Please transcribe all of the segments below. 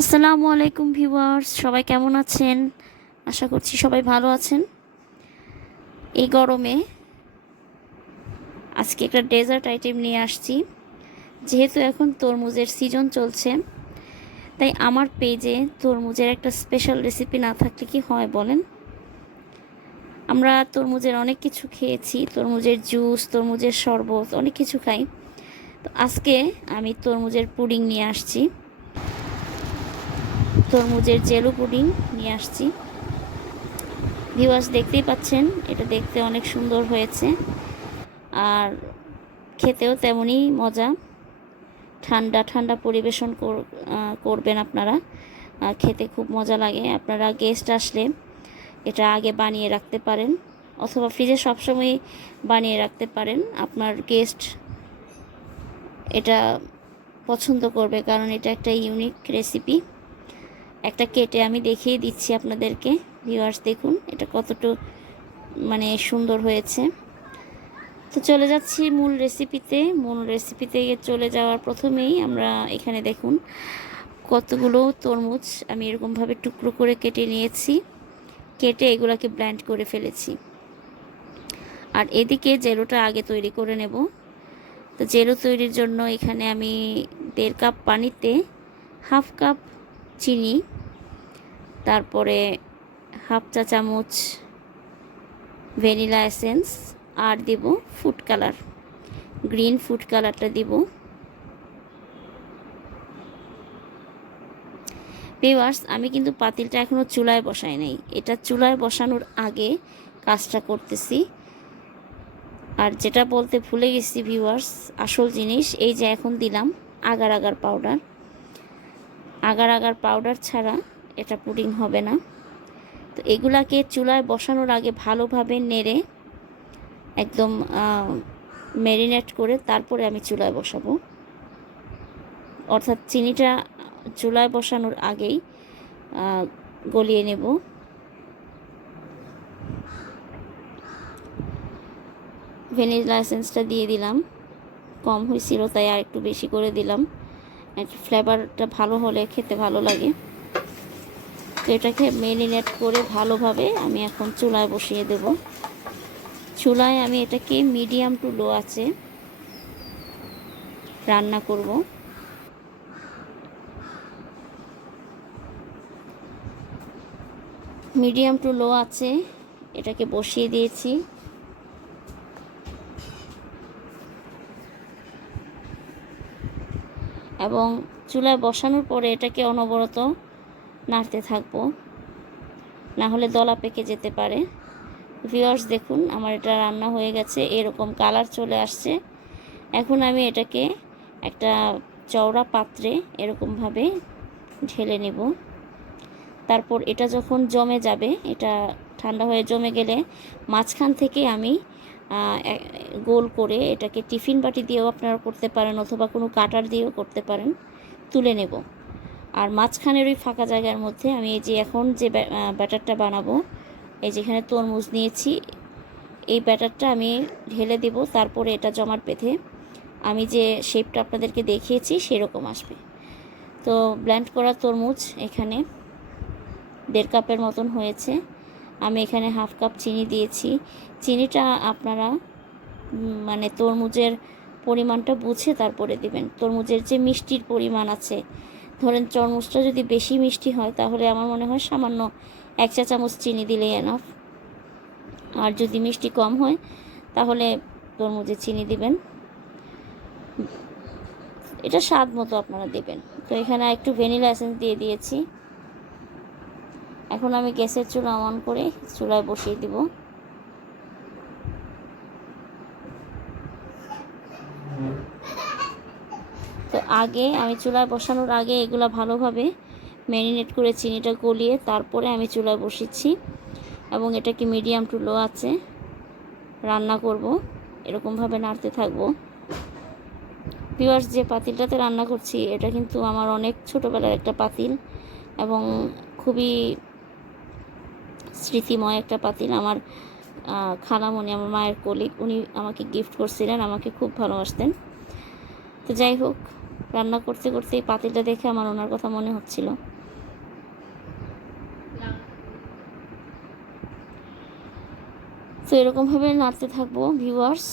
আসসালামু আলাইকুম ভিউয়ার্স, সবাই কেমন আছেন? আশা করছি সবাই ভালো আছেন। এই গরমে আজকে একটা ডেজার্ট আইটেম নিয়ে আসছি। যেহেতু এখন তরমুজের সিজন চলছে, তাই আমার পেজে তরমুজের একটা স্পেশাল রেসিপি না থাকলে কি হয় বলেন? আমরা তরমুজের অনেক কিছু খেয়েছি, তরমুজের জুস তরমুজের শরবত, অনেক কিছু খাই। তো আজকে আমি তরমুজের পুডিং নিয়ে আসছি। তরমুজের জেলো পুডিং নিয়ে আসছি। ভিউয়ার্স, দেখতেই পাচ্ছেন, এটা দেখতে অনেক সুন্দর হয়েছে। আর খেতেও তেমনই মজা। ঠান্ডা ঠান্ডা পরিবেশন কর- করবেন আপনারা। খেতে খুব মজা লাগে। আপনারা গেস্ট আসলে এটা আগে বানিয়ে রাখতে পারেন, অথবা ফ্রিজে সবসময় বানিয়ে রাখতে পারেন। আপনার গেস্ট এটা পছন্দ করবে, কারণ এটা একটা ইউনিক রেসিপি। একটা কেটে আমি দেখিয়ে দিচ্ছি আপনাদেরকে। ভিউয়ার্স দেখুন, এটা কতটুকু মানে সুন্দর হয়েছে। তো চলে যাচ্ছি মূল রেসিপিতে মূল রেসিপিতে চলে যাওয়ার প্রথমেই আমরা এখানে দেখুন, কতগুলো তরমুজ আমি এরকমভাবে টুকরো করে কেটে নিয়েছি। কেটে এগুলাকে ব্ল্যান্ড করে ফেলেছি। আর এদিকে জেলোটা আগে তৈরি করে নেব। তো জেলো তৈরির জন্য এখানে আমি দেড় কাপ পানিতে হাফ কাপ চিনি, তারপরে হাফ চা চামচ ভ্যানিলা এসেন্স, আর দেব ফুড কালার। গ্রিন ফুড কালারটা দেব। ভিউয়ার্স, আমি কিন্তু পাতিলটা এখনও চুলায় বসাই নাই। এটা চুলায় বসানোর আগে কাজটা করতেছি। আর যেটা বলতে ভুলে গেছি ভিউয়ার্স, আসল জিনিস এই যে এখন দিলাম agar agar powder. Agar agar powder ছাড়া এটা পুডিং হবে না। তো এগুলাকে চুলায় বসানোর আগে ভালোভাবে নেড়ে একদম ম্যারিনেট করে তারপরে আমি চুলায় বসাবো। অর্থাৎ চিনিটা চুলায় বসানোর আগেই গলিয়ে নেব। ভ্যানিলা এসেন্সটা দিয়ে দিলাম। কম হয়েছিল তাই আর একটু বেশি করে দিলাম। ফ্লেভারটা ভালো হলে খেতে ভালো লাগে। তো এটাকে মেরিনেট করে ভালোভাবে আমি এখন চুলায় বসিয়ে দেব। চুলায় আমি এটাকে মিডিয়াম টু লো আছে রান্না করব। মিডিয়াম টু লো আছে এটাকে বসিয়ে দিয়েছি। এবং চুলায় বসানোর পরে এটাকে অনবরত নাড়তে থাকব। না হলে দলা পেকে যেতে পারে। ভিওয়ার্স দেখুন, আমার এটা রান্না হয়ে গেছে, এরকম কালার চলে আসছে। এখন আমি এটাকে একটা চওড়া পাত্রে এরকমভাবে ঢেলে নেব। তারপর এটা যখন জমে যাবে, এটা ঠান্ডা হয়ে জমে গেলে মাঝখান থেকে আমি গোল করে এটাকে টিফিন বাটি দিয়েও আপনারা করতে পারেন অথবা কোনো কাটার দিয়েও করতে পারেন, তুলে নেব। আর মাঝখানের ওই ফাঁকা জায়গার মধ্যে আমি এই যে এখন যে ব্যাটারটা বানাবো, এই যেখানে তরমুজ নিয়েছি, এই ব্যাটারটা আমি ঢেলে দেব, তারপরে এটা জমাট বেঁধে আমি যে শেপটা আপনাদেরকে দেখিয়েছি সেরকম আসবে। তো ব্ল্যান্ড করা তরমুজ এখানে দেড় কাপের মতন হয়েছে। আমি এখানে হাফ কাপ চিনি দিয়েছি। চিনিটা আপনারা মানে তরমুজের পরিমাণটা বুঝে তারপরে দিবেন। তরমুজের যে মিষ্টির পরিমাণ আছে, ধরেন তরমুজটা যদি বেশি মিষ্টি হয়, তাহলে আমার মনে হয় সামান্য এক চা চামচ চিনি দিলেই এনাফ আর যদি মিষ্টি কম হয়, তাহলে তরমুজে চিনি দিবেন। এটা স্বাদ মতো আপনারা দেবেন। তো এখানে একটু ভ্যানিলা এসেন্স দিয়ে দিয়েছি। এখন আমি গ্যাসের চুলা অন করে চুলায় বসিয়ে দিব। তো আগে আমি চুলায় বসানোর আগে এগুলো ভালোভাবে ম্যারিনেট করে চিনিটা গলিয়ে তারপরে আমি চুলায় বসিয়েছি এবং এটাকে মিডিয়াম টু লো আছে, রান্না করব, এরকমভাবে নাড়তে থাকব। পিওয়ার্স যে পাতিলটাতে রান্না করছি, এটা কিন্তু আমার অনেক ছোটোবেলার একটা পাতিল এবং খুবই স্মৃতিময় একটা পাতিল। আমার খালামণি, আমার মায়ের কলিগ উনি আমাকে গিফট করছিলেন, আমাকে খুব ভালোবাসতেন। তো যাই হোক, রান্না করতে করতে এই পাতিলটা দেখে আমার ওনার কথা মনে হচ্ছিল। তো এরকমভাবে নাড়তে থাকব ভিউয়ার্স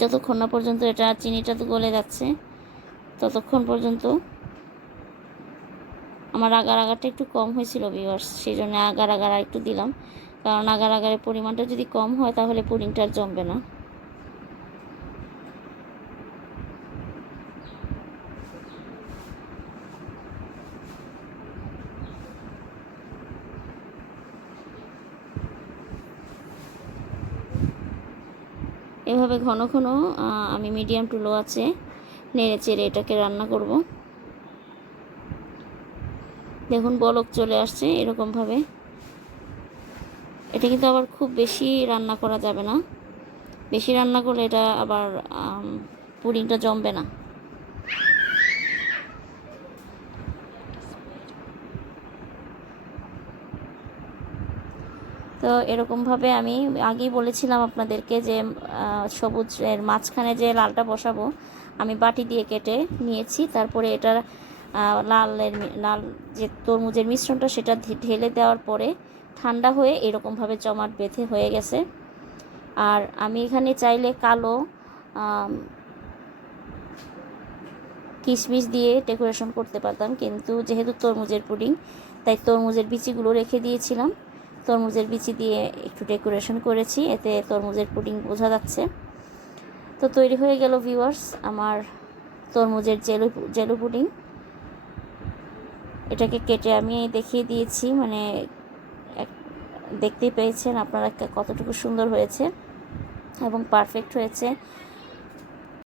যতক্ষণ না পর্যন্ত এটা চিনিটা তো গলে যাচ্ছে, ততক্ষণ পর্যন্ত আমার আগার আগারটা একটু কম হয়েছিল ভিউয়ার্স সেই জন্য আগার আগার একটু দিলাম। কারণ আগার আগারের পরিমাণটা যদি কম হয়, তাহলে পুডিংটা আর জমবে না। এভাবে ঘন ঘন আমি মিডিয়াম টু লো আছে, নেড়ে চেড়ে এটাকে রান্না করব। দেখুন বলক চলে আসছে এরকমভাবে। এটা কিন্তু আবার খুব বেশি রান্না করা যাবে না। বেশি রান্না করলে এটা আবার পুডিংটা জমবে না। তো এরকমভাবে আমি আগেই বলেছিলাম আপনাদেরকে যে সবুজের মাঝখানে যে লালটা বসাবো আমি বাটি দিয়ে কেটে নিয়েছি। তারপরে আহ, লালের লাল যে তরমুজের মিশ্রণটা সেটা ঢেলে দেওয়ার পরে ঠান্ডা হয়ে এরকমভাবে জমাট বেঁধে হয়ে গেছে। আর আমি এখানে চাইলে কালো কিশমিশ দিয়ে ডেকোরেশন করতে পারতাম। কিন্তু যেহেতু তরমুজের পুডিং, তাই তরমুজের বিচিগুলো রেখে দিয়েছিলাম। তরমুজের বিচি দিয়ে একটু ডেকোরেশন করেছি, এতে তরমুজের পুডিং বোঝা যাচ্ছে। তো তৈরি হয়ে গেল ভিউয়ার্স, আমার তরমুজের জেলু জেলু পুডিং। এটাকে কেটে আমি দেখিয়ে দিয়েছি মানে দেখতেই পেয়েছেন আপনারা কতটুকু সুন্দর হয়েছে এবং পারফেক্ট হয়েছে।